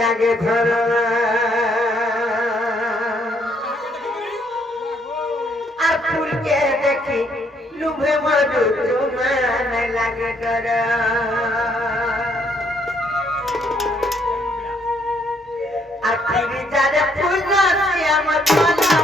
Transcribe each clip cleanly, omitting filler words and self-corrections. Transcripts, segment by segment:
লাগে ধরা আর ফুলকে দেখি লুভে মধু তোমার লাগে ধরা আর ফিরি যারে ফুল আমার গলা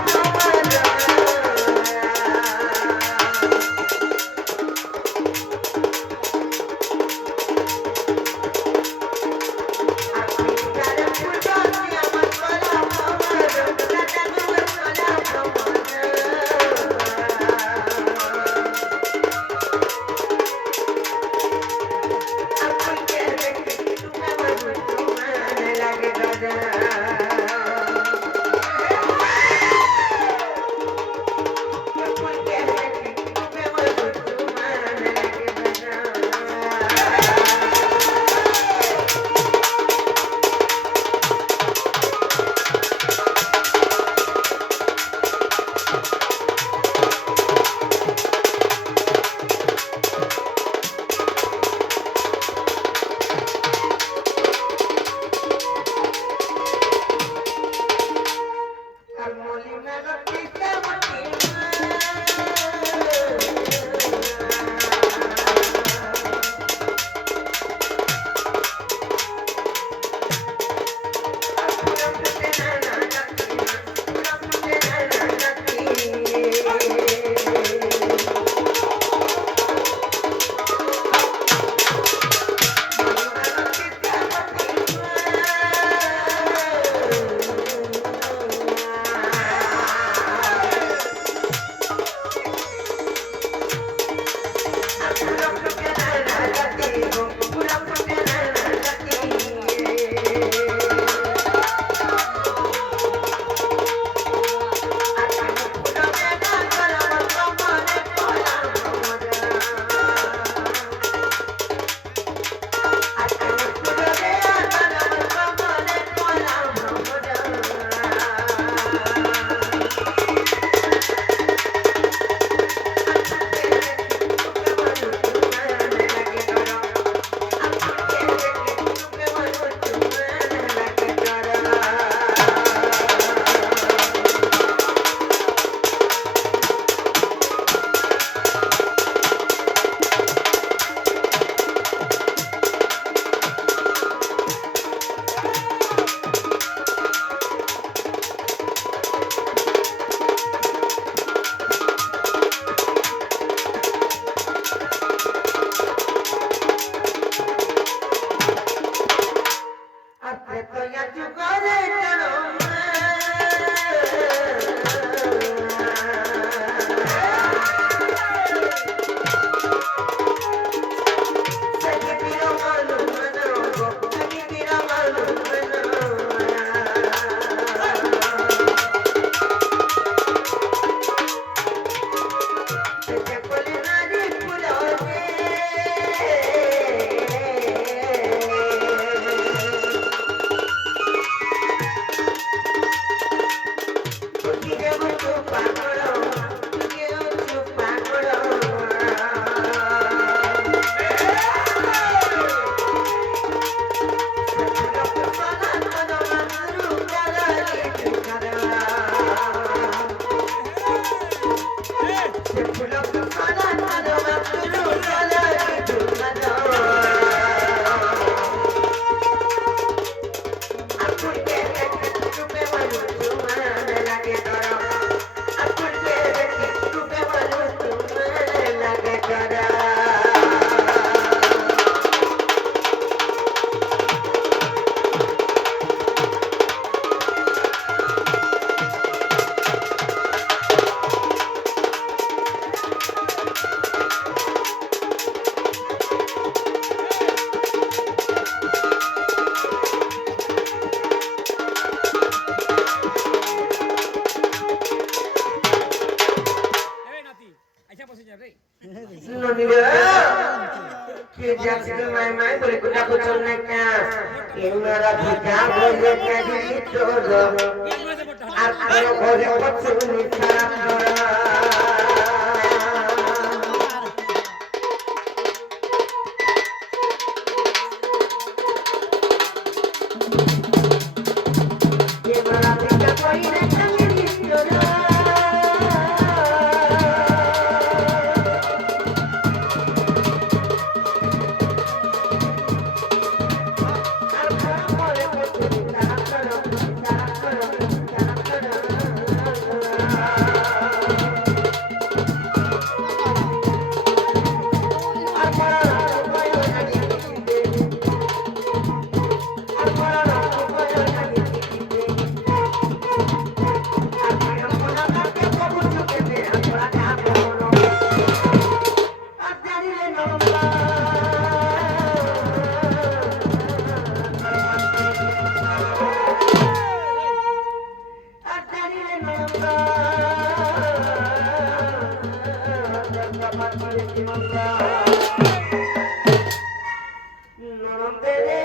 ননন্দে রে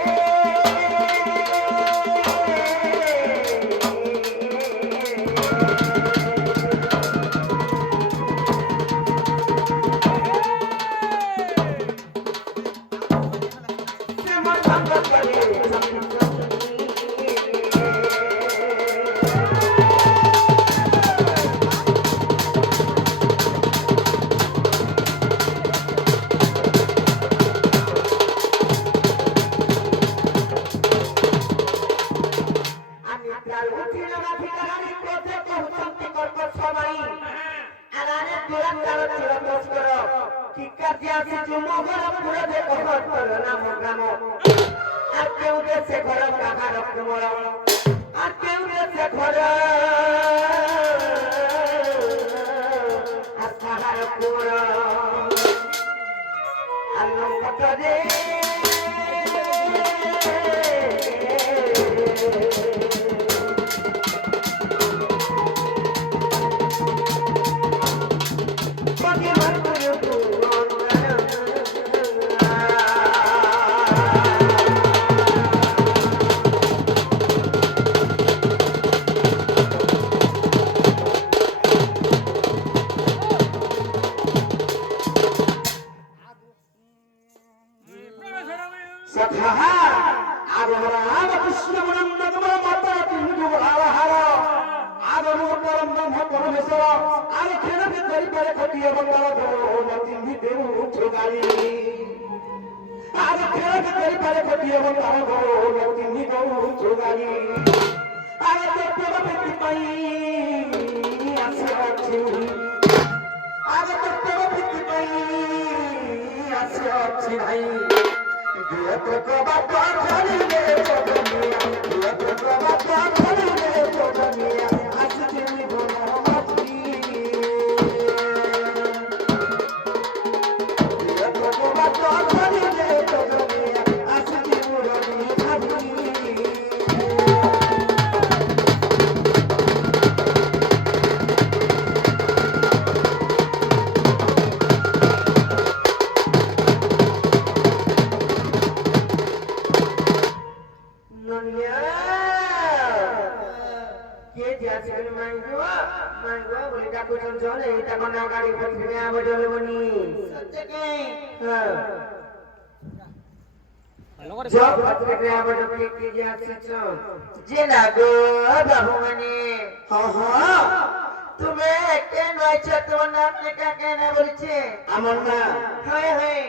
তুমি কেন আইছো তোমার নাম লেখা কেন বলছে আমার না হয় হয়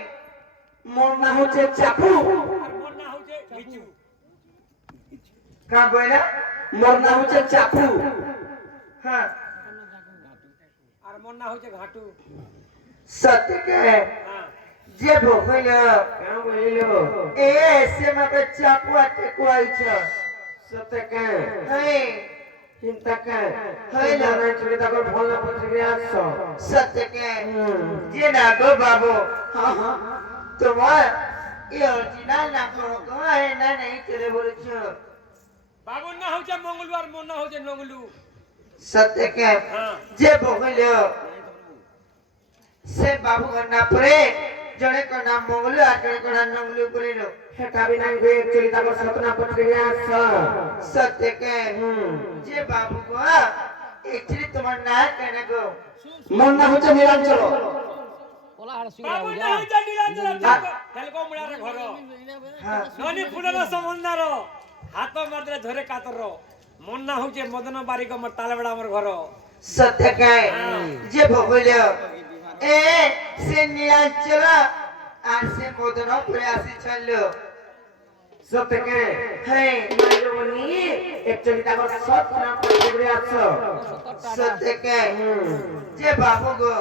মোর নাম হচ্ছে চাপু আর মোর নাম হচ্ছে বিচু কা বইলা মোর নাম হচ্ছে চাপু হ্যাঁ আর মোর নাম হচ্ছে ঘাটু সত্য কে হ্যাঁ যে বইল কেন বইল এ সে মতে চাপু আতে কোয়াইছো সত্য কে হ্যাঁ চিন্তা কে হইল না চলে তখন ফোন পত্রিকা আসছো সত্য কে যে না গো বাবু হ্যাঁ হ্যাঁ তোমার এই অরিজিনাল নাম তো না নাই চলে বলেছো বাবুর না হচ্ছে মঙ্গলবার মোর না হচ্ছে নঙ্গলু সত্য কে যে বইল সে বাবু না পরে জনে কো নাম মঙ্গলু আর জনে কো নাম নঙ্গলু করিল সেটা বি নাই বে চলি তারপর সতনা পত্রিকা আসছো সত্য কে যে বাবু গো একচুয়ালি তোমার না কেন গো মোর না হচ্ছে নীলাঞ্চল ওলা আর সুরা বাবু না হচ্ছে নীলাঞ্চল তেলকো মুড়ারে ঘর হ্যাঁ ননি ফুলর সমন্দর হাত মারলে ধরে কাতর মোর না হচ্ছে মদন বারিক আমার তালবেড়া আমার ঘর সত্য কে যে ভগল এ সে নীলাঞ্চল আর সে মদন পরে আসি চললো সত্য কে হ্যাঁ মাইরমনি একচুয়ালি তারপর সৎ নাম পত্রিকা আসছো সত্য কে যে বাবু গো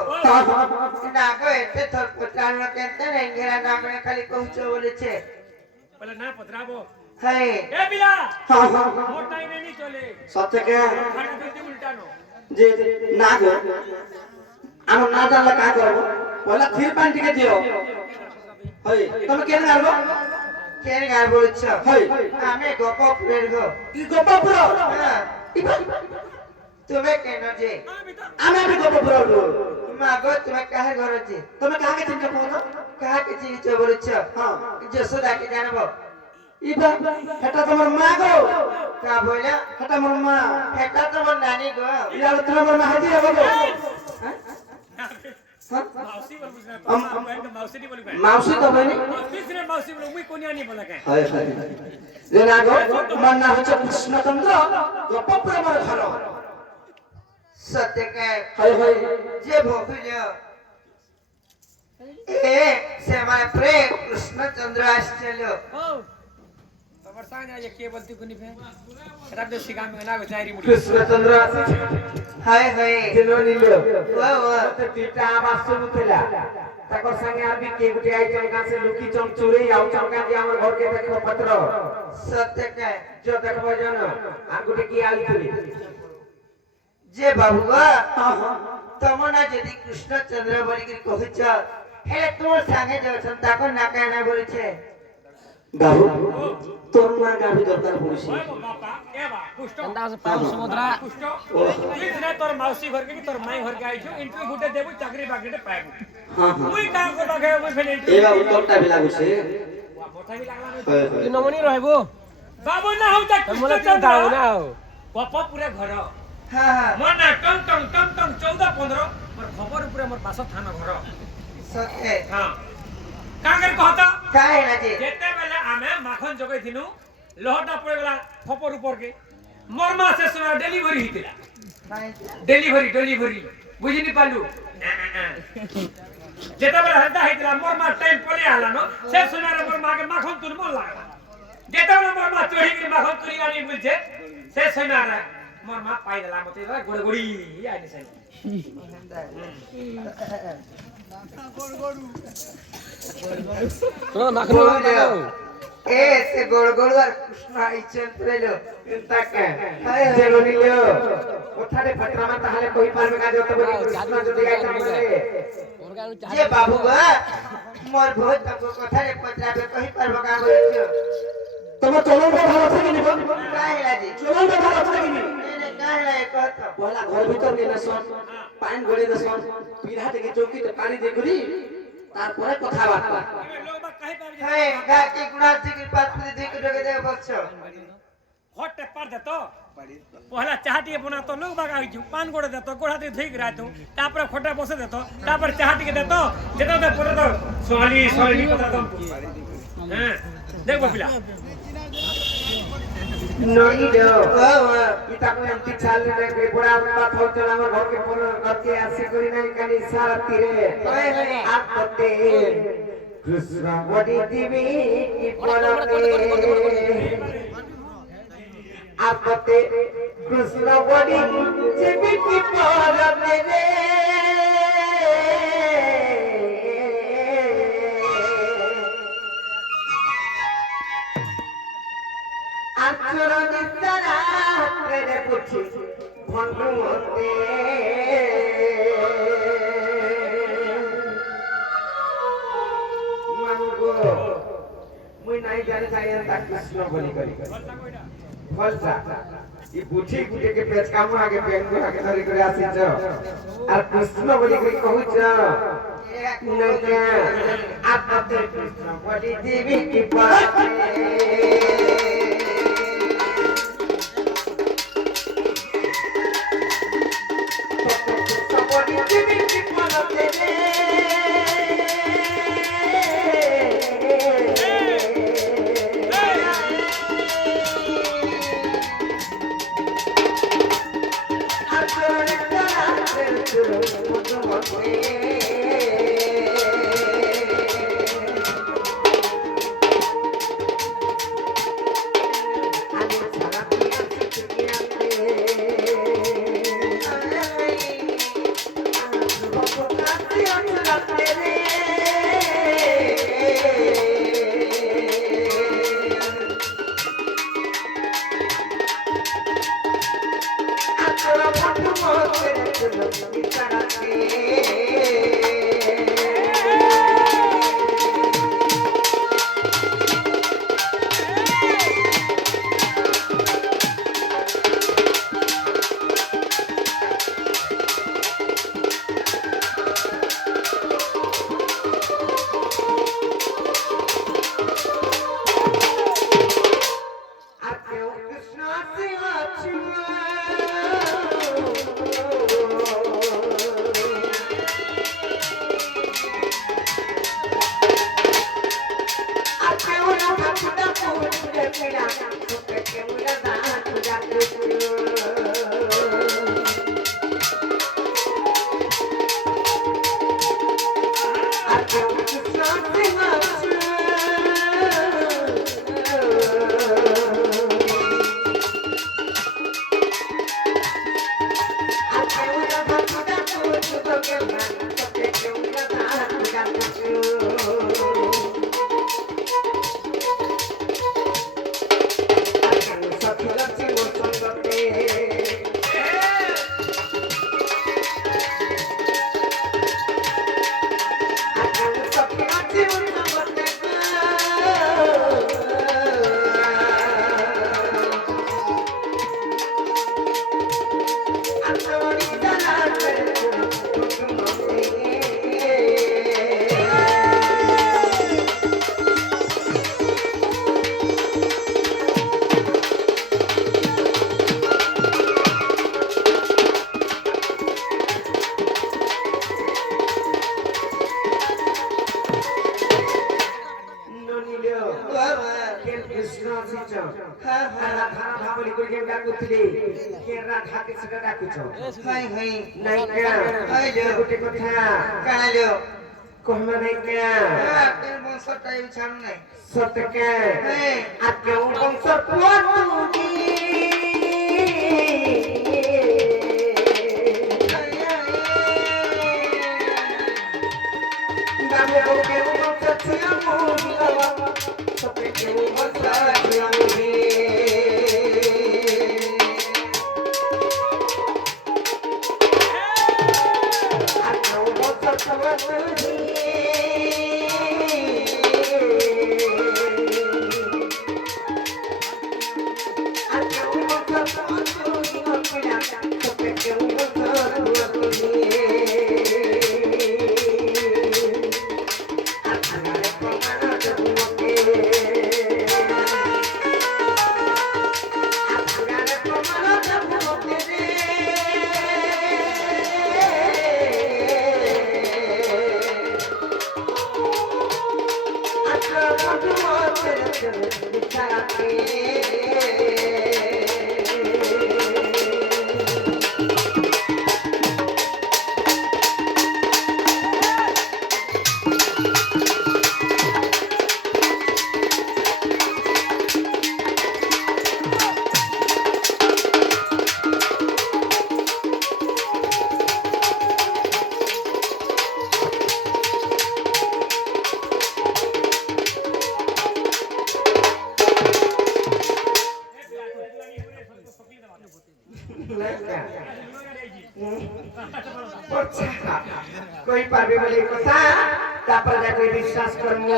না গো এতে তোর পত্রান কেনতে নেঙ্গেরা নাম খালি কৌছো বলেছে বলে না পত্রাবো হ্যাঁ এ বিলা মোর টাইম নেই চলে সত্য কে খানা দিতে উল্টানো যে না গো আমার না জানলে কা করব বলে থির পানি টিকে দিও হই তুমি কেন গারবো কেন গার বলছ হই আমি গোপপুরের গো ই গোপপুর হ্যাঁ তুমি কেন যে আমি গোপপুর মা গো তুমি কাহে ঘর যে তুমি কাকে চিন্তা করো কাহাকে চিনিছ বলছ হ্যাঁ যশোদাকে জানবো ইবা এটা তোমার মা গো কা বইলা এটা আমার মা এটা তোমার নানি গো ইয়া তুমি আমার মা হাজি হবে গো মাউসি তো বলি হয় হয় যে না গো আমার নাম হচ্ছে কৃষ্ণচন্দ্র গোপপুর আমার ঘর সত্যকে হয় হয় যে ভবিল এ সে আমার প্রেম কৃষ্ণচন্দ্র আসছিল কৃষ্ণচন্দ্র আছে হায় হায় দিন নিল ও ও তিনটা আবার শুরু থেলা তাকর সঙ্গে আমি কে গুটি আইটেম কাছে লুকি চম চুরি আউ চমকা দিয়ে আমার ঘরকে দেখব পত্র সত্যকে যে দেখব জানো আর গুটি কি আইছিলি যে বাবু গো হ্যাঁ হ্যাঁ তমনা যদি কৃষ্ণচন্দ্র বলি কি কহিছ হেলে তোর সঙ্গে যাচ্ছেন তখন না কেন বলেছে বাবু তোর মা গাবি দরকার পড়ছে তোর মাউসী ঘরকে কি তোর মাই ঘরকে আইছো ইন্টারভিউ গুটে দেবু চাকরি বাকরিতে পাইবু হ্যাঁ হ্যাঁ মুই কাম করবা গে মুই ফেলে এ বাবু তোরটা বি লাগুছে মোটা বি লাগলা হয় নমনি রহিব বাবু না হউ তা মোলা কি দাও না পপ পুরা ঘর হ্যাঁ হ্যাঁ মনে টং টং টং টং 14 15 মোর খবর পুরা মোর বাস থানা ঘর সত্যে হ্যাঁ কাঙ্গের কহতা কাহে না যে যেতে বেলে আমি মাখন জগাই দিনু লহটা পড়ে গলা খবর উপর কে মোর মা সে সময় ডেলিভারি হইতিলা ডেলিভারি বুঝিনি পালু যেতে বেলে হতা হইতিলা মোর মা টাইম পড়ে আলানো সে সময় মোর মাকে মাখন তুল মন লাগলা যেতে বেলে মোর মা চড়ি কি মাখন তুলি আনি বলছে সে সময় মোর মা পাই দিলা মতে গড়ে গড়ি আইনি সাই তোরা মাখন লাগাও এ সে গোড় গোড় আর কৃষ্ণ আইছেন পেলো তাকে যে নিল ওঠারে ফাটরামা তাহলে কই পারবে না যত বলি কৃষ্ণ যদি আইতাম বলে যে বাবু গো মোর বহুত কথারে পত্রাবে কহি পারবো কা বলছ তোমার চলনটা ভালো থাকে নি কাহে না যে চলনটা ভালো থাকে নি কাহে না কত বলা ঘর ভিতর নিয়ে আসন পানি গড়ে দেসন পিড়া থেকে চৌকিতে পানি দিয়ে ঘুরি তারপরে কথাবার্তা লোক বা কাহি পাবি হ্যাঁ গা কি গুণা থেকে পাত্রে দিকে ঢোকে দেব বলছ হটে পার দে তো পহলা চাহাটিকে বনা তো লোক বাগা হইছু পান গোড়ে দে তো গোড়াতে ধুইক রাতো তারপরে খোটা বসে দে তো তারপরে চাহাটিকে দে তো যেটা দে পরে তো সোহালি কথা তো হ্যাঁ দেখবো পিলা নইলো ও ও ইতা কো এমতি চালে রে কে বড়া বাত হচ্ছে আমার ঘরকে পর করতে আসি করি নাই কালি সারা তীরে ওই ওই আপতে কৃষ্ণ বডি দিবি কি পরতে আপতে কৃষ্ণ বডি দিবি কি পরতে রে আচরণে তারা প্রেমে পুছি ভন্ডু হতে মানগো মুই নাই জানি চাই তা কৃষ্ণ বলি করি ফলসা ই বুঝি গুটে কে পেচ কাম আগে বেঙ্গ আগে ধরি করে আসিছ আর কৃষ্ণ বলি করি কহুছ নয়া আপতে কৃষ্ণ বলি দেবী কি পাতে कोई पाबे बोले কথা তারপর যাকে বিশ্বাস করমু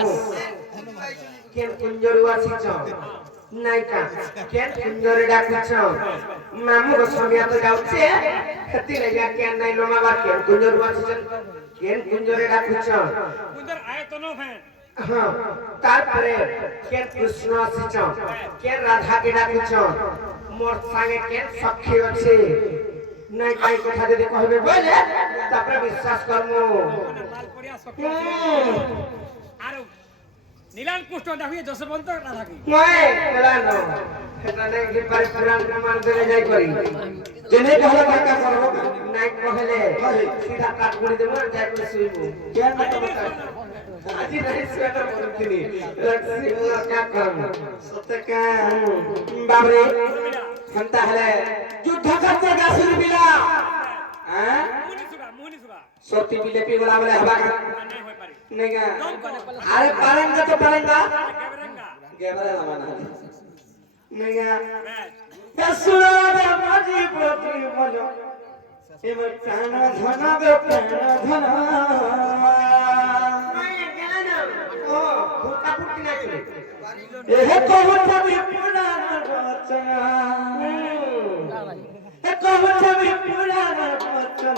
কেন কুঞ্জরু আসিছ নাইকা কেন কুঞ্জরে ডাকিছ মামু গোস্বামী তো যাচ্ছে খেতি লাগা কেন নাই লোমাবার কেন কুঞ্জরু আসিছ কেন কুঞ্জরে ডাকিছ কুঞ্জর আয়তন ফ্যান হ্যাঁ তারপরে কেন কৃষ্ণ আসিছ কেন রাধাকে ডাকিছ মোর সঙ্গে কেন সখী আছে নাই কাই কথা যদি কইবে বলে তারপরে বিশ্বাস করমু লাল পড়িয়া সখী আর নীলান কুষ্ঠ দাহিয়ে যশবন্ত রাধা কি মই এলানো এটা নাই কি পারে পুরাণ প্রমাণ করে যাই করি জেনে কহলে কাকা করব নাই কহলে সিধা কাট করে দেব যাই করে শুইব কেন না আজি নাই সুয়েটার বলতিনি রাখছি না কাম সত্যকা বাবরে ঘন্টা হলে যুদ্ধ করতে গাছুর বিলা হ্যাঁ মুনি সুগা সত্যি বিলেপি বলা বলে হবা নাই হই পারি নেগা আরে পারেঙ্গা তো পারেঙ্গা গেবরেঙ্গা গেবরে লামানা নেগা ব্যাস দসুরা দে মাঝি প্রতি বলো এবার প্রাণ ধন বে প্রাণ ধন ও ভূতা ভূতি নাই এ কবুতর বিপুরান বচন এ কবুতর বিপুরান বচন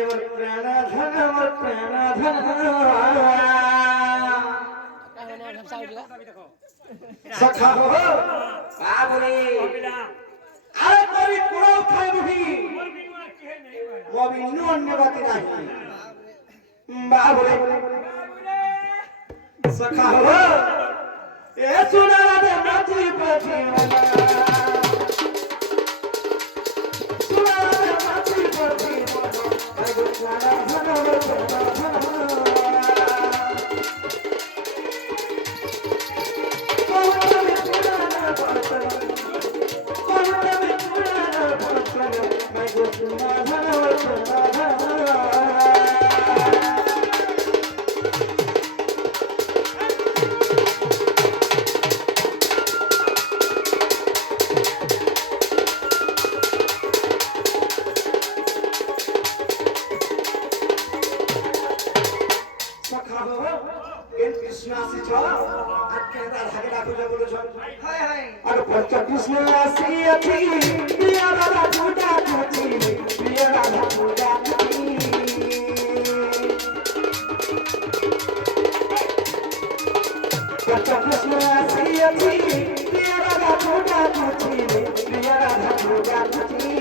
এবার প্রাণ ধন আমার প্রাণ ধন দেখো সখা হো বাবুরে কবিলা আরে করি কোড়াও খাই বুঝি মোর বিনুয়া কি হে নাই হয় মবিনু অন্য বাতি নাই বাবুরে সখা হো ए सुना रे नाची पाची वाला सुना रे नाची पाची वाला आई गो गाना धना कृष्ण आसी आज केंद्र धागे डाकू जा बोलो हाय हाय अरे पंच कृष्ण आसी अथी प्रिय राधा पूजा करती प्रिय राधा पूजा करती पंच कृष्ण आसी अथी प्रिय राधा पूजा करती प्रिय राधा पूजा करती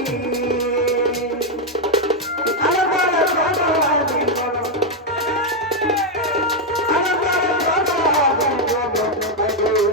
अरे बाला बाला आदि बोलो अरे बाला बाला आदि बोलो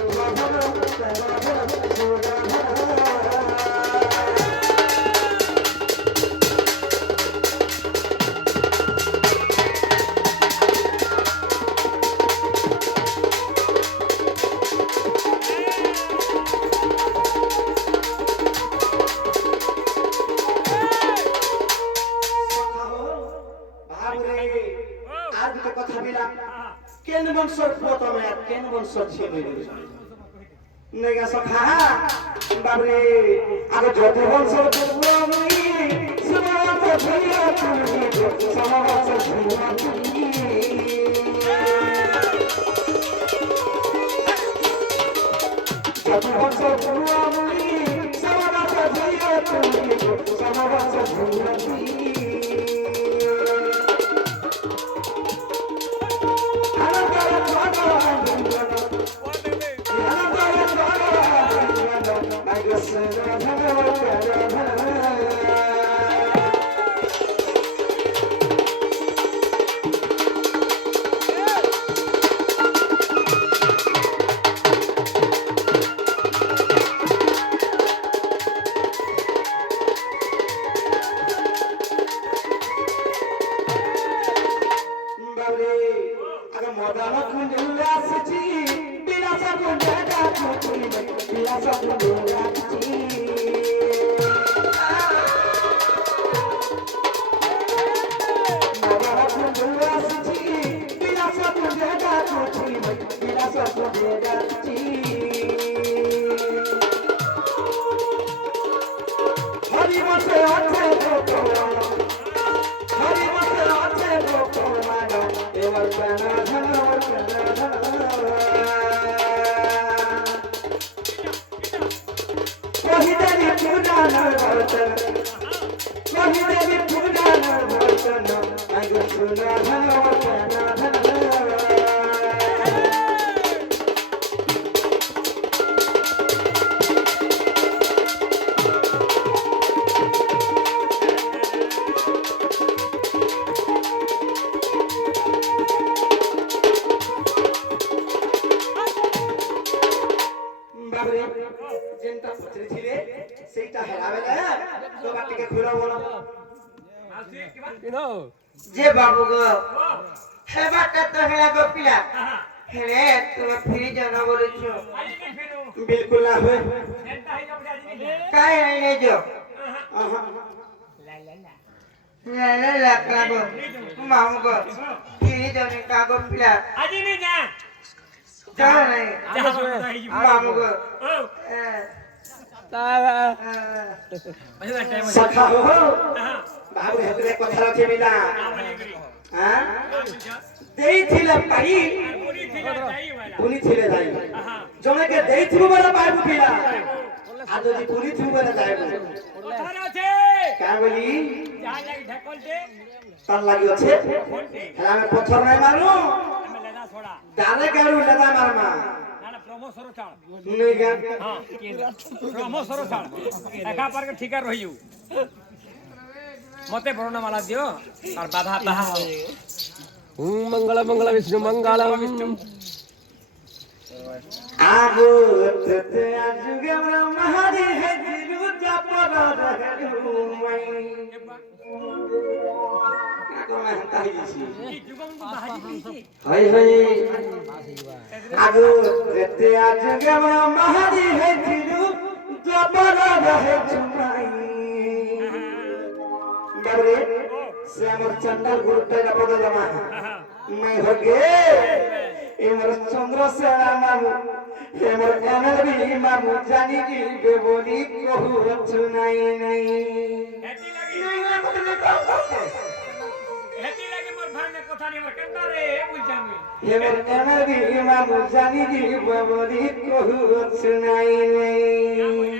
केन बंशर प्रथम यार केन बंशर छे नेगा सखा बाबरे आगे ज्योति बंशर प्रभुमि समाज भैया तुमी समाज भैया तुमी ज्योति बंशर प्रभुमि समाज भैया तुमी समाज भैया तुमी जे बाबू गो हे बाटा तो हेला गो पिला हेले तुम फिर जाना बोले छो बिल्कुल ना हो काय है जो ला ला ला का गो मामू गो फिर जाने का गो पिला आज नहीं जा जा नहीं मामू गो सखा हो बाबू हेतरे कथा रखे बिना हां देई थिले पाई पुनी थिले जाई जने के देई थिबो बड़ा पाई बुठिला आ जदी पुनी थिबो बड़ा जाई कथा আছে का बोली যা লাগি ঢাকল দে तार लागि আছে হেলা আমি পথর নাই মারু আমি লেদা ছড়া ডালে গাড়ু লেদা মারমা না প্রমোসর চাল नहीं गया हां প্রমোসর চাল একা পার ঠিকা রহিউ मते वर्णमाला दियो और बाधा बाधा मंगल मंगल विष्णु मंगलम আগো তে আজুগে মাহারি হেজিলু চাপর রহেলু মাই আগো মেহতা হইছি এই যুগমু বাহাজি দিছি হাই হাই আগো তে আজুগে মাহারি হেজিলু চাপর রহেলু মাই বাবরে সে আমার চন্ডাল গুরুটা পদ জমা मैं हो गए एमर चंद्र से मामू एमर एनबी मामू जानी की बेबोली कहू सुनाई नहीं হেতি লাগি नहीं मैं मतलब कहता হেতি লাগি মোর ভানে কথা নি মোর কেনতা রে বুঝামি एमर एनबी मामू जानी की बेबोली कहू सुनाई नहीं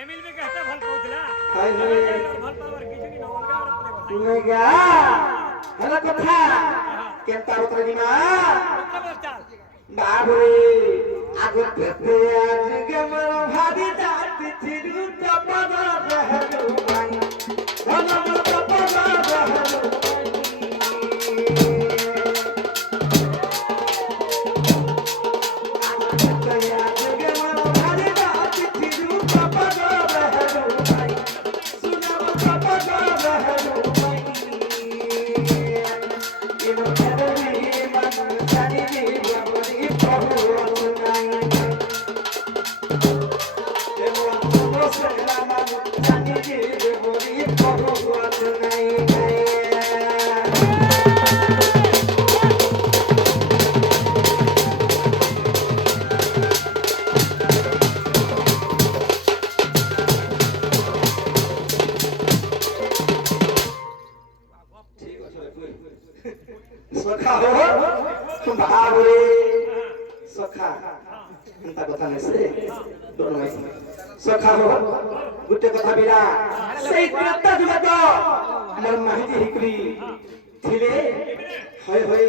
এমিল বে कहता ভাল কইতলা हाय हाय ভাল পাওয়ার কিছু নি নলগা আর পরে কথা मेगा हला कथा केता उतरे नी मां কথা চাল बाबरे आगो तेते आज के मरो भाभी जाती चिरू तपन रहलु माई धन मर तपन रहलु आगो तेते आज के मरो भाभी जाती चिरू तपन रहलु माई सुना मर तपन रहलु माई इनो तेरे मन जानी दी बाबरी प्रभु सुनाई एमो तुमो से लामा जानी दी बाबरी प्रभु सुनाई सखा हो बाबरे सखा एंता कथा नै से दोन भाई सखा हो गुटे कथा बिरा सेई त्रेता जुग तो हमर माहिती हिकरी थिले होय होय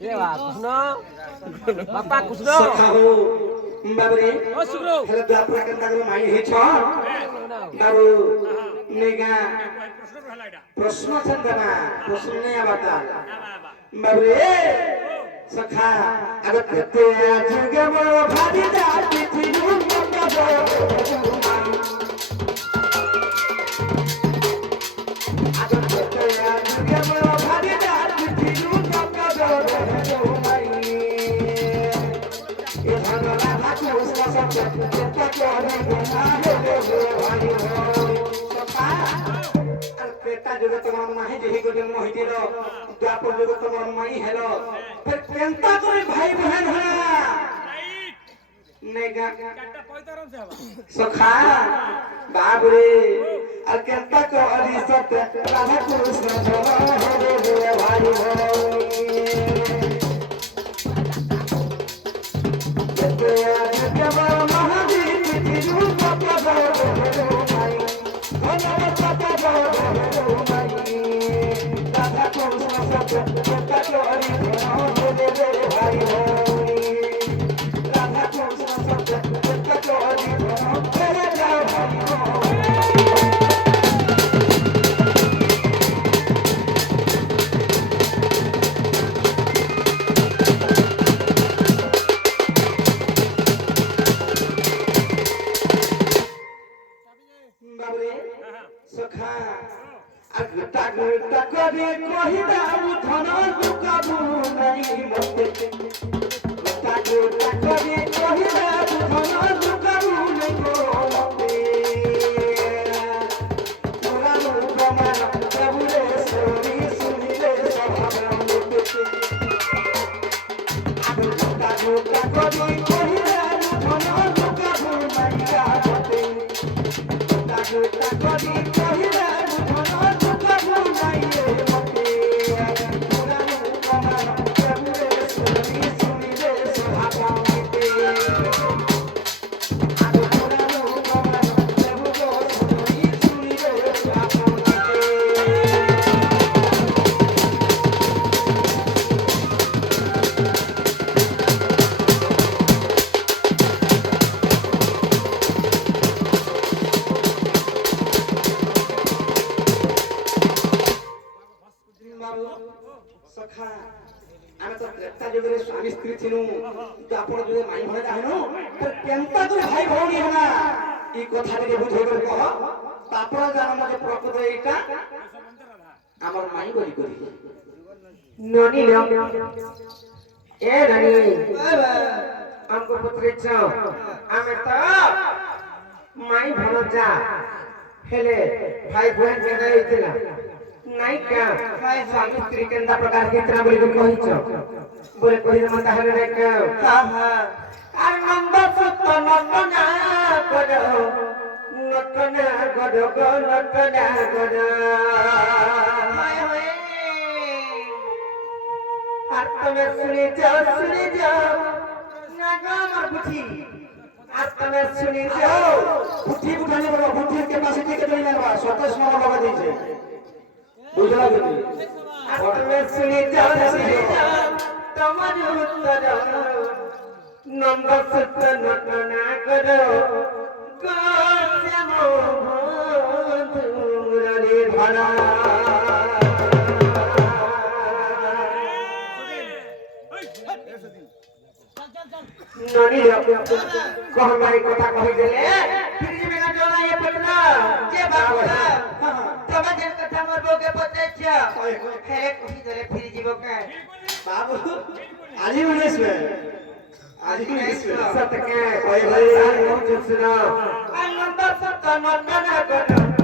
ए बा कृष्ण बापा कृष्ण सखा हो बाबरे ओ सुग्रो हेले द्वापरा कंदा गरो माई हे छ बाबू नेगा প্রশ্ন হলাইডা प्रश्न छन् तना प्रश्न नै आबाता বাবা बाबरे सखा अब तेते जुगे मो भादी जाती थिलु मक्का दो अब तेते जुगे मो भादी जाती थिलु मक्का दो ये भगवान राखो उसका सब तेता को नहीं बना ले भाई हो सखा पेटा जुगे तुम्हार माही जही को जन्म होई दिलो द्वापर जुगे तुम्हार माई हेलो फिर केंता करे भाई बहन है রাইট नेगा চারটা 45 সে হবা सखा बाबरे और केंता को अरिसत राधा कृष्ण जमा हो रे भाई हो तेते आज के महादीप तिरु पपा दो भाई धनव पपा दो भाई राधा कृष्ण सब केंता को अरिसत हो रे भाई हो राधा कृष्ण सब केंता को अरिसत हो रे भाई हो बाबरे सखा अगटा गटा करे कहिदा उठन लुकाबु नहीं मते गटा गटा करे कहिदा उठन लुकाबु नहीं मते तोरा लोकमा प्रभुले सोनी सुनिले सभाव मते अगटा गटा करे कहिदा उठन लुकाबु नहीं मते गटा करे कहिदा उठन लुकाबु नहीं मते तोरा लोकमा प्रभुले सोनी सुनिले सभाव मते ତ୍ରେତା ଯୁଗରେ ସ୍ୱାମୀ ସ୍ତ୍ରୀ ଥିନୁ କିନ୍ତୁ ଆପଣ ଯଦି ମାଇଁ ଭଣଜା ହେନୁ ତ କେନ୍ତା କରି ଭାଇ ଭଉଣୀ ହେଲା এই কথা থেকে বুঝে করে কহ তারপর জানো যে প্রকৃত এইটা আমার মাই বলি করি ननी लो ए ननी हमको पुत्री छो हमें तो माई भणजा हेले भाई बहन जगह होइतिला नहीं क्या भाई स्वामी स्त्री केंदा प्रकार कितना बोली को कहि छो बोले कहि न मता हेले रे के हां हां আর নন্দ সত্য নন্দনা গড় নটনা গড় গো নটনা গড় হায় হায় আর তুমি শুনে যাও না গো আমার বুঝি আর তুমি শুনে যাও বুদ্ধি উঠানে বলো বুদ্ধি के पास থেকে লই না সতেজ মামা বাবা দিয়েছে বুঝলা কি আর তুমি শুনে যাও তোমার উত্তর নন্দ সত্য নটনা গড় গো শ্যাম মুরলী ধরা ननी कह मारी कथा कहि देले फिर जे मेरा जोना ये पटना जे बाबू तब जे कथा मोर बो के पते छ हेले कहि देले फिर जीवो के बाबू आजी उनेस में आजी उनेस में सत के कोई भाई मुझ सुना आनंद सत नंदन गण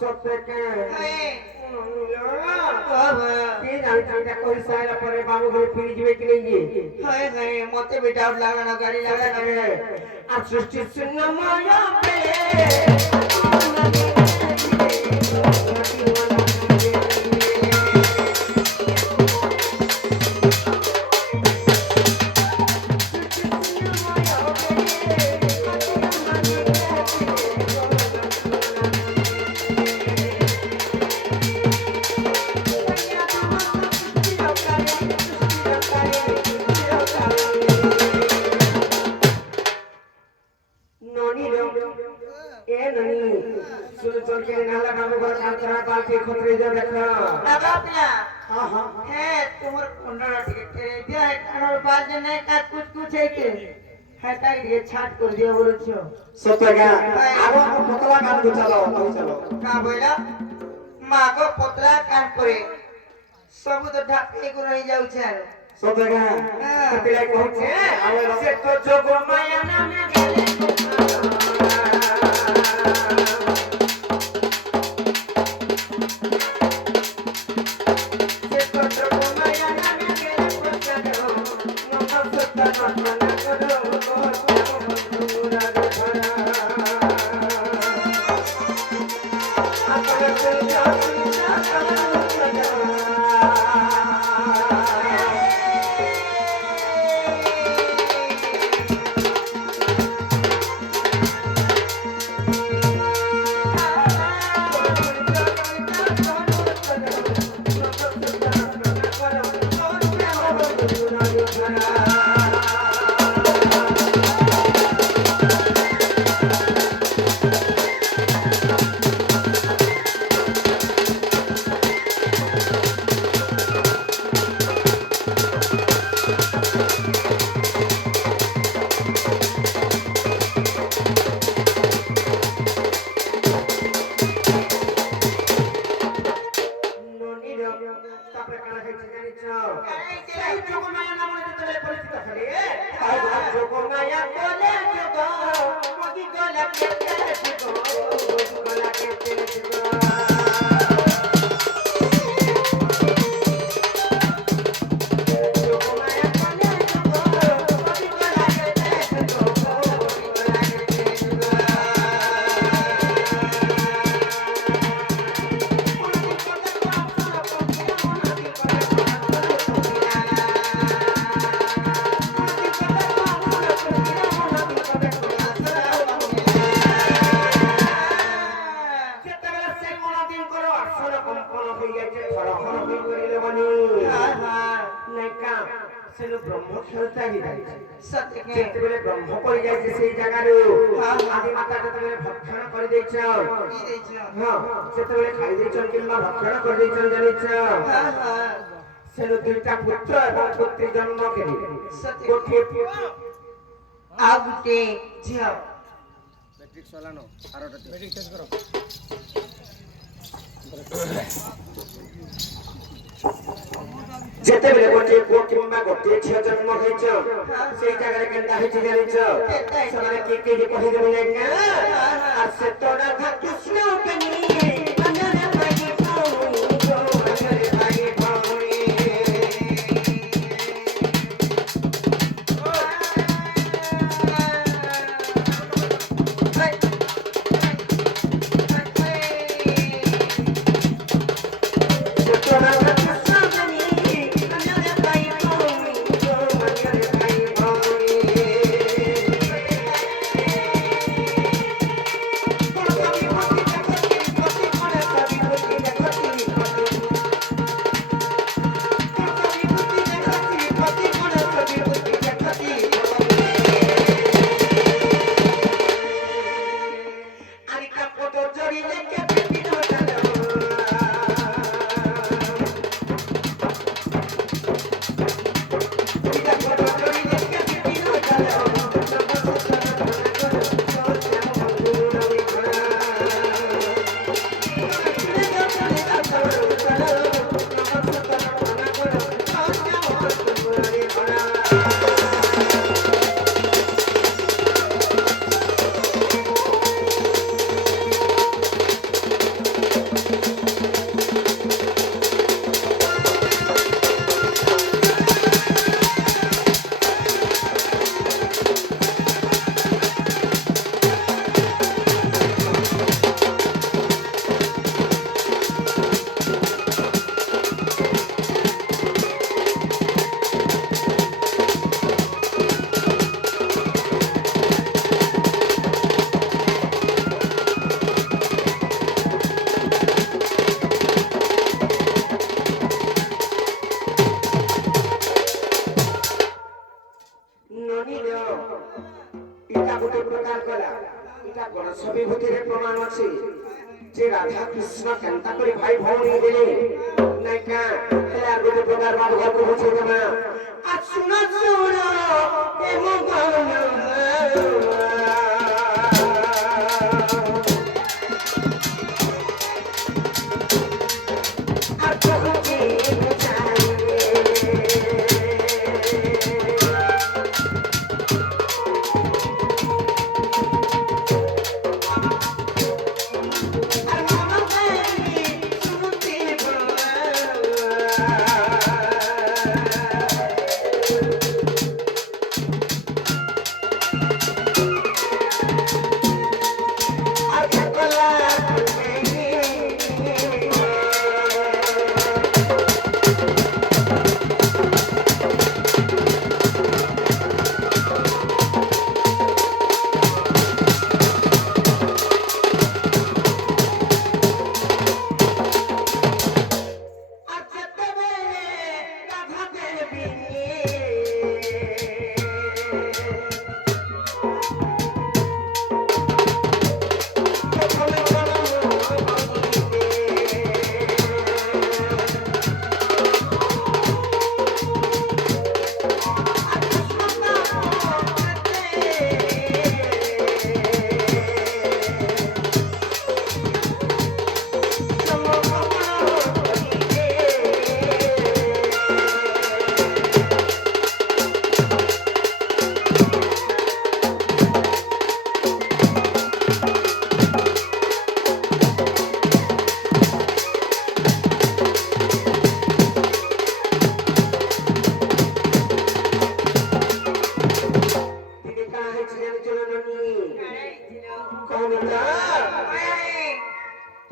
सत्य के के जान चाहता कोई साइला परे बाबू घर फिर जीवे कि नहीं ये हाय हाय मते बेटा और लागना गाड़ी लागना आ सृष्टि सुन माया पे छाट कर दिया बोलो छो सत्य का आगो पतला कान को चलो चलो का बोला मागो पतला कान करे सब तो ढाके को रही जाउ छे सत्य का तेरे कहू छे आवे से तो जोगो माया ना में गेले से तो जोगो माया ना में गेले पछाड़ो नंबर सत्ता नटना करो ସେନୁ ବ୍ରହ୍ମ ଖେଳଟା ହିଁ ଯାଇଛି सत्य के ଯେତେବେଳେ ବ୍ରହ୍ମ ପଡ଼ି ଯାଇଛି ସେଇ ଜାଗାରୁ ଆଦି ମାତା ଯେତେବେଳେ ଭକ୍ଷଣ କରିଦେଇଛ की देछ ହଁ ସେତେବେଳେ ଖାଇ ଦେଇଛ କିମ୍ବା ଭକ୍ଷଣ କରିଦେଇଛ ଜାଣିଛ हां हां ସେନୁ ଦୁଇଟା ପୁତ୍ର ଏବଂ ପୁତ୍ରୀ ଜନ୍ମ କରିବେ सत्य ଗୋଟିଏ ପୁଅ आ गुटे झियो ଯେତେବେଳେ ଗୋଟିଏ ପୁଅ କିମ୍ବା ଗୋଟିଏ ଝିଅ ଜନ୍ମ ହେଇଛ ସେଇ ଜାଗାରେ କେନ୍ତା ହେଇଛି ଜାଣିଛ ସେମାନେ କିଏ କିଏ କହିଦେବେ ଆଜ୍ଞା ଆଉ ସେ ତ ରାଧା କୃଷ୍ଣ କେନି ଅନ୍ୟରେ ଭାଇ ଭଉଣୀ ଅନ୍ୟରେ ଭାଇ ଭଉଣୀ ସେ ତ ରାଧା କୃଷ୍ଣ କେନି ଅନ୍ୟରେ ଭାଇ ଭଉଣୀ ଅନ୍ୟରେ ଭାଇ ଭଉଣୀ इटा गोटे प्रकार कला इटा गणेश विभूतिर प्रमाण अछि जे राधा कृष्ण केनता करे भाई भौणी देले नै का हेला गोटे प्रकार बात घर को बुझे जमा आ सुन सुन ए मंगल आ तो के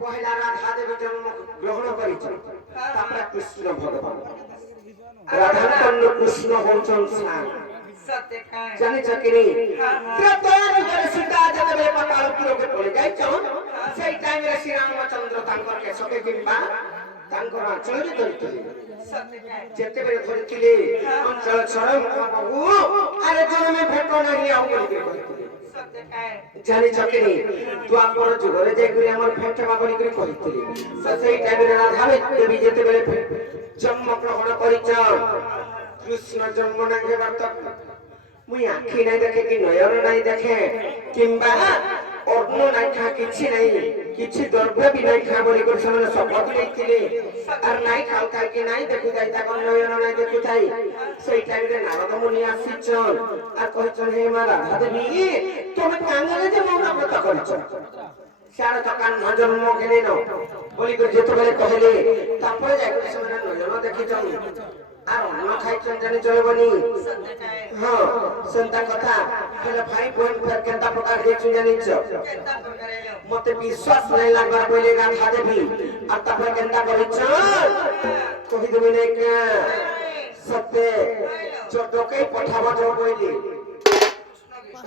पहला राधा देवी जन्म ग्रहण करिछन तापर कृष्ण भगवान राधा कन्या कृष्ण होचन सा सत्य का जानि छकिनी त्रेतायुग रे सीता जब पाताल पुर के पड़े जाय छन सेई टाइम रे श्री रामचंद्र तांकर के सके किंबा ତାଙ୍କର ଆଞ୍ଚଳରେ ଧରିଥିଲେ सत्य काय ଯେତେବେଳେ ଧରିଥିଲେ ଅଞ୍ଚଳ ଛଡ଼ ମହାପ୍ରଭୁ ଆରେ ଜଣେ ଭେଟ ନାହିଁ ଆଉ ବୋଲିକି କହିଥିଲେ सत्य काय ଜାଣିଛ କି ଦ୍ୱାପର ଯୁଗରେ ଯାଇକରି ଆମର ଭେଟ ହେବା ବୋଲିକରି କହିଥିଲେ ତ ସେଇ ଟାଇମରେ ରାଧା ଦେବୀ ଯେତେବେଳେ ଜନ୍ମ ଗ୍ରହଣ କରିଛ କୃଷ୍ଣ ଜନ୍ମ ନାହିଁ ହେବାର ତ ମୁଇଁ ଆଖି ନାହିଁ ଦେଖେ କି ନୟନ ନାହିଁ ଦେଖେ କିମ୍ବା ଅର୍ଣ୍ଣ ନାହିଁ ଖା କିଛି ନାହିଁ କିଛି ଦ୍ରବ୍ୟ ବି ନାହିଁ ଖା ବୋଲିକରି ସେମାନେ ଶପଥ ନେଇଥିଲେ আর নাই খাও কাইকে নাই দেখু যাই তাকর নয়ন নাই দেখু যাই সেই টাইমে নারদ মুনি আসিছন আর কইছন হে মা রাধা দেবী তুমি কাঙ্গালে যে মৌনা ব্রত করছ সারা তো কান জন্ম খেলে ন বলি করে যেতবেলে কহিলে তারপরে যাই করে ସେମାନେ নয়ন দেখিছন আর অন্ন খাইছন জানি চলবনি सत्य काय হ্যাঁ সেন্তা কথা হেলে ভাই বোন ফের কেনতা প্রকার দেখছু জানিছ केंता प्रकारे लो মতে বিশ্বাস নাই লাগবার বলে রাধা দেবী আর তারপরে কেনতা করিছ কহি দেবে না কে সত্যি চটকেই পঠাব যাও বইলি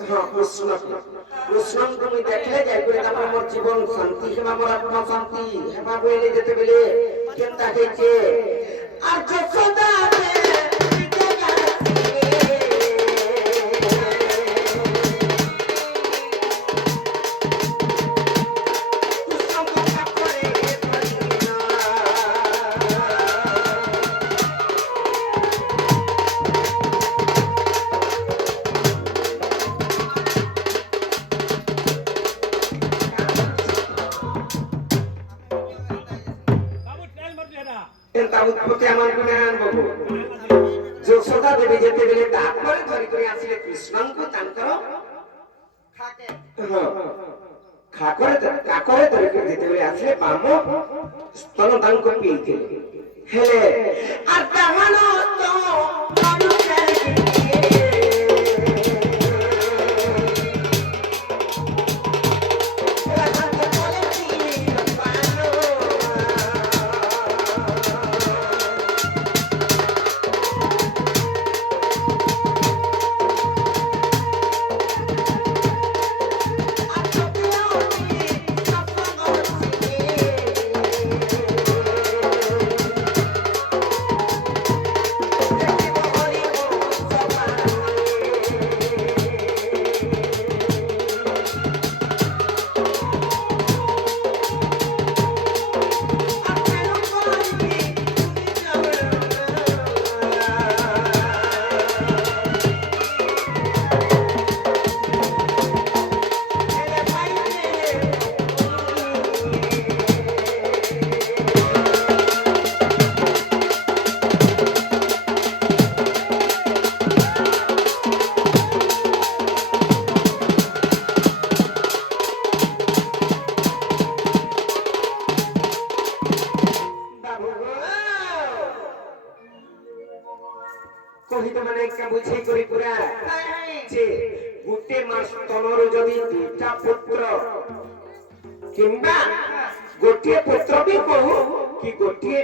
হ্যাঁ কৃষ্ণ কৃষ্ণকে তুমি দেখলে যাই করে তারপরে মোর জীবন শান্তি হেবা মোর আত্মা শান্তি হেবা বইলে যেতে বেলে কেনতা হয়েছে আর যশোদা বাবু ট্রেন মারতে এটা এন্তা উৎপত্তি আমার গুণে আনবো যশোদা দেবী যেতে গেলে তারপরে ধরি করে আসলে কৃষ্ণଙ୍କୁ ତାଙ୍କର खाके କାକରେ ଧରି করে ଯେତେବେଳେ ଆସିଲେ ବାମ ସ୍ତନ ତାଙ୍କୁ ପିଇଥିଲେ ହେଲେ আর তাহাନ ତ কহিত মানে একটা বুঝাই করে পুরা हाय हाय যে গোটে মাস তলରୁ যদি দুইটা পুত্র কিংবা গোটিଏ পুত্র ବି କହୁ କି ଗୋଟିଏ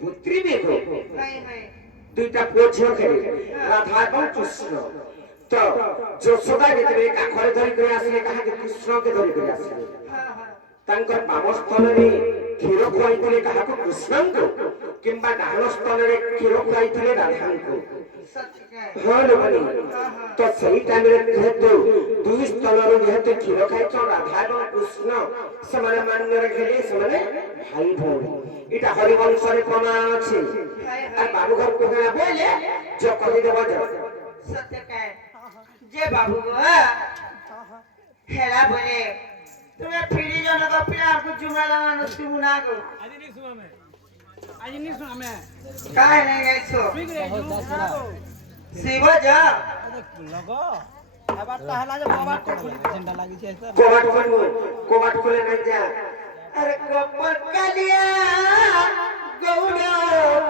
ପୁତ୍ରୀ ବି କହୁ हाय हाय দুইটা পুଅ ଝିଅ খেলে রাধা এবং কৃষ্ণ তো যশোদা যেତେବେଳେ କାଖରେ ଧରି କରି ଆସିଲେ କାହାকে କୃଷ୍ଣকে ଧରି କରି ଆସିଲେ हां हां ତାଙ୍କର ବାମ ସ୍ତନରେ କ୍ଷୀର ଖୁଆଇଥିଲେ କାହାକୁ କୃଷ୍ଣଙ୍କୁ କିମ୍ବା ଡାହାଣ ସ୍ତନରେ କ୍ଷୀର ଖୁଆଇଥିଲେ ରାଧାଙ୍କୁ सत्य काय ହଁ ଲୋକନି ତ ସେଇ ଟାଇମରେ ଯେହେତୁ ଦୁଇ ସ୍ତନରୁ ଯେହେତୁ କ୍ଷୀର ଖାଇଛ ରାଧା ଏବଂ କୃଷ୍ଣ ସେମାନେ ମାନ୍ୟରେ ଖେଳି ସେମାନେ ଭାଇ ଭଉଣୀ ଏଇଟା ହରିବଂଶରେ ପ୍ରମାଣ ଅଛି আর বাবু ঘর কোথায় বলে যে কহিদেব যে सत्य काय जे बाबू गो हेला बोले तुम्हें फिरी जो न कपिला आपको जुमला लाना नस्ती मुना गो আজি নি শুনা মে আজি নি শুনা মে काहे नहीं गई छो ঠিক রে शिव जा কোবাট খুলে নাই যা আরে কপট কালিয়া গৌড়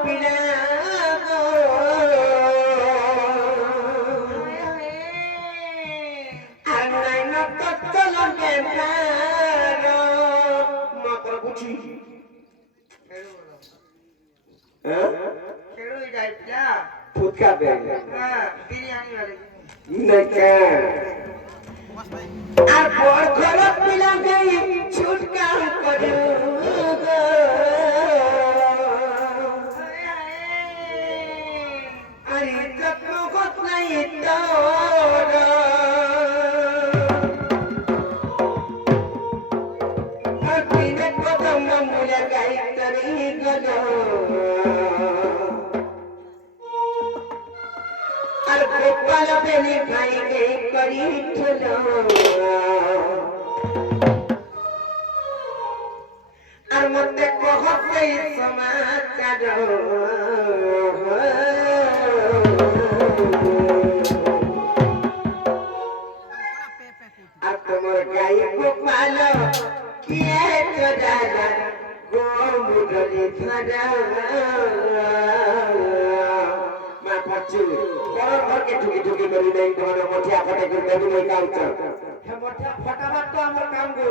পিলা গো আর নাই নত চলকে মার মাত্র বুঝি হ্যাঁ खेड़ू ही जाए क्या ফুটকা বেগ हां बिरयानी वाले नका আর বড় খারাপ পিলা গই ছুটকা করু গো गोपाल बेनी भाई के करी ठुलो আর মতে কহতে সমাচার আর তোমার গাই গোপাল কিয়ে তো দাদা গোমুদলি ধরা মা পচু পর ঘরকে ঠুকি ঠুকি করি দেই তোমার মঠিয়া ফটে করে দেবি মই কাউচ হে মঠিয়া ফটাবার তো আমার কাম গো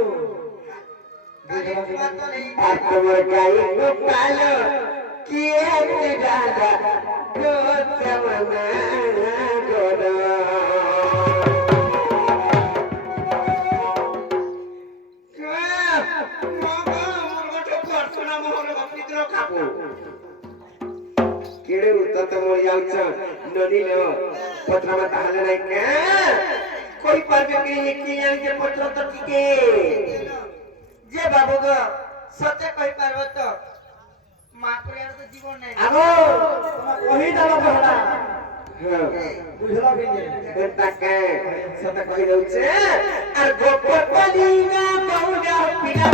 আর তোমার গাই গোপাল কিয়ে তো দাদা গোচমনা গোড়া केड़े उतर तो मोर जाउछ ननी लो पत्र में ताहले नहीं के कोई पर के की जान के पत्र तो ठीके जे बाबू गो सत्य कहि पारबो तो मां परिवार तो जीवन नहीं आगो कहि दलो बहला बुझला भी नहीं तके सत्य कहि दउछे और गोपपली ना बहुजा पिला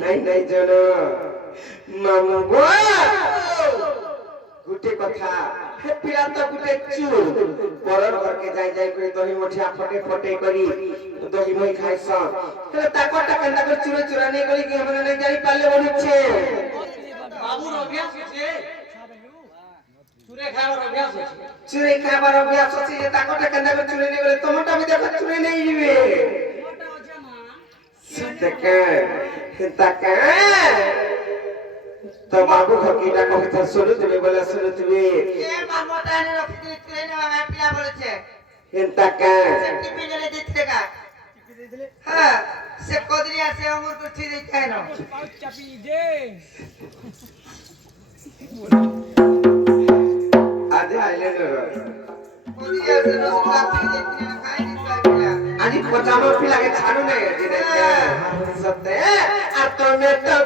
नहीं नहीं जनो मामू गो गुटे कथा हे पिला तो गुटे चू परर करके जाई जाई करे दही मठिया फटे फटे करी दही मई खाइस हे ताकटा कंदा कर चुरा चुरा नहीं करी कि हमने नहीं जाई पाले बनिछे बाबू अभ्यास छे चुरे खाবার अभ्यास छे चुरे खाবার अभ्यास छे जे ताकटा कंदा कर चुरे नहीं गले टमाटा भी देखो चुरे नहीं जीवे तके तो बाबू खकीटा कहता सुनु तुमे बोला सुनु तुमे ए मामोटा ने रखी चुरे ने मैं पिला बोले छे हेन तके टिपी जले दिथे का हां সে কদরি আছে অমর করছি যে কেন পাউচ চাপি দে আজ আইলে কদরি আছে রসগোল্লা থেকে যে কিনে খাই নি পাইলা आणि पचामा पिलागे छाडू नाही जिने सत्य आता मी तो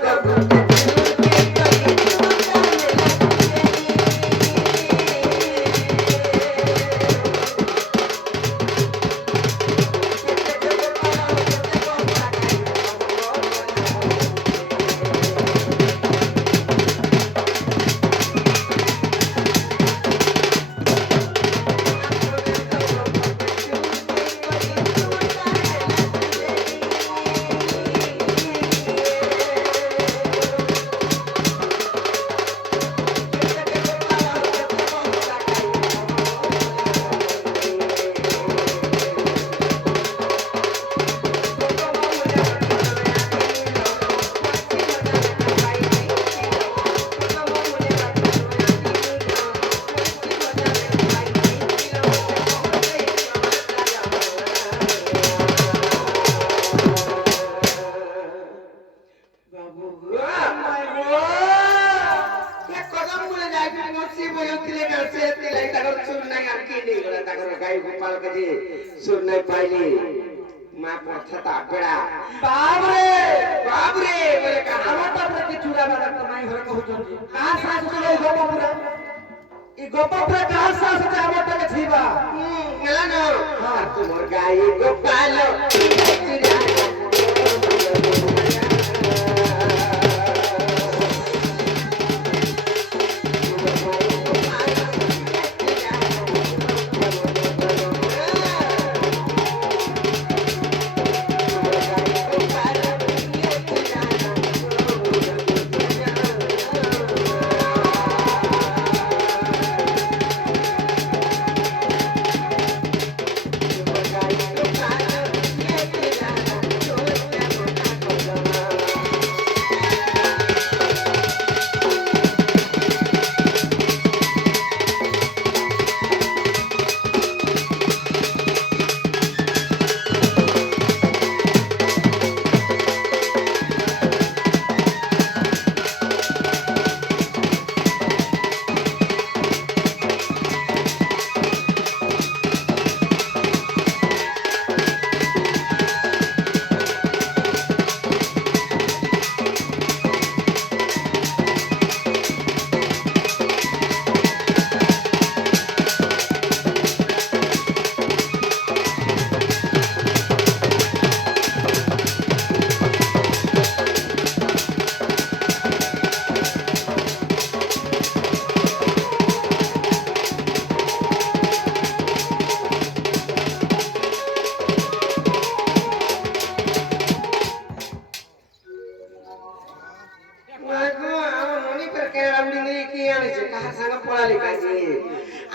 सुनने पाइली मां पछता आपेड़ा बाप रे बाप रे बोले कहा আমার তো আপনাকে চুরা বাড়া কমাই ঘরে কহুଛନ୍ତି কার সাহস ছিল এই গোপপুরা এই গোপপুরা কার সাহস আছে আমার টাকা ছিবা मेला न हां तुमर गाई गोपाल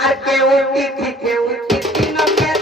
আর কেউ তিথি কেউ তিথি নকে